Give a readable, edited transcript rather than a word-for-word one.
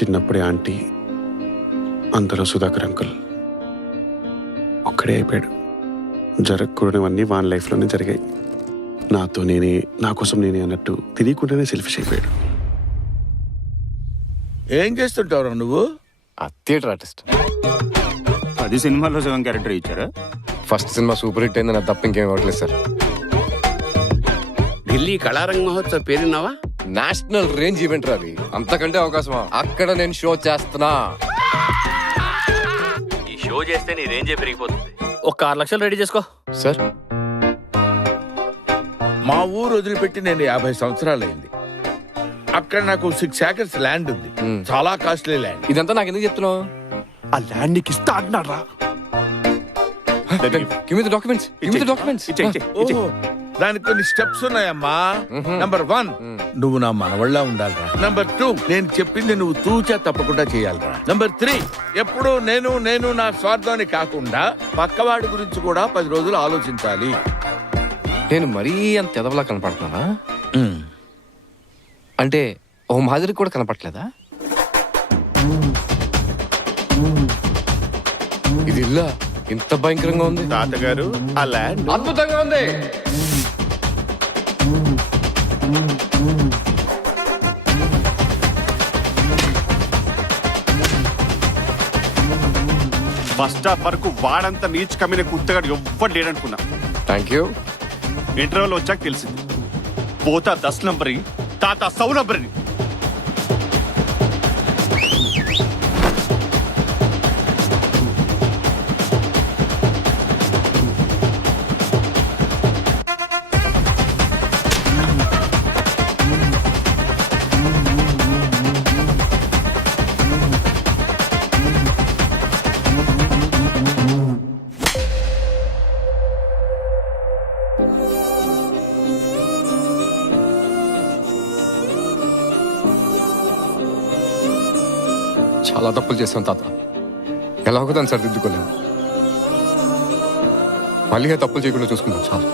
చిన్నప్పుడే ఆంటీ, అంతలో సుధాకర్ అంకుల్ ఒక్కడే అయిపోయాడు. జరగకూడనివన్నీ వాన్ లైఫ్లోనే జరిగాయి. నాతో నేనే, నా కోసం నేనే అన్నట్టు తెలియకుండానే సెల్ఫిష్ అయిపోయాడు. ఏం చేస్తుంటావు నువ్వు? Theatre artist. 10 సినిమాల్లో సగం క్యారెక్టర్ ఇచ్చారా? ఫస్ట్ సినిమా సూపర్ హిట్ అయింది, నాకు తప్ప ఇంకేం ఇవ్వట్లేదు సార్. ఢిల్లీ కళారంగ మహోత్సవ్ పేరున్నావా? నేషనల్ రేంజ్ ఈవెంట్ అది, అంతకంటే అవకాశమా? అక్కడ నేను షో చేస్తున్నా. ఈ షో చేస్తే నీ రేంజే పెరిగిపోతుంది. ఒక 6 లక్షలు రెడీ చేసుకో సార్. మా ఊరు వదిలిపెట్టి నేను 50 సంవత్సరాలైంది. అక్కడ నాకు 6 acres ల్యాండ్ ఉంది. చాలా కాస్ట్లీ ల్యాండ్. ఇదంతా నాకు ఎందుకు చెప్తున్నావు? ఆ ల్యాండ్ నీకు ఇస్తా అంటున్నారా? డాక్యుమెంట్స్. ఓహో, దానికి కొన్ని స్టెప్స్ ఉన్నాయమ్మా. నంబర్ 1, నువ్వు నా మనవళ్ళ ఉండాలిరా. నంబర్ 2, నేను చెప్పింది నువ్వు తూచా తప్పకుండా చేయాలిరా. నంబర్ 3, ఎప్పుడు నేను నా స్వార్థాన్ని కాకుండా పక్కవాడి గురించి కూడా 10 రోజులు ఆలోచించాలి. నేను మరీ అంత ఎదవలా కనపడుతున్నానా? అంటే ఓ మాదిరి కూడా కనపట్లేదా? ఇది ఇల్లా ఇంత భయంకరంగా ఉంది? తాతగారు, ఆ ల్యాండ్ అద్భుతంగా ఉంది. బస్ స్టాప్ వరకు వాడంతా నీచ్ కమ్మిన కుత్తగాడు ఎవ్వడు లేడనుకున్నా. Thank you. ఇంటర్వ్యూలో వచ్చాక తెలిసింది, పోతా 10 నంబరి, తాత 100 నంబరిని. చాలా తప్పులు చేస్తాను తాత, ఎలాగో దాన్ని సరిదిద్దుకోలేము. మళ్ళీ తప్పులు చేయకుండా చూసుకుంటాం చాలు.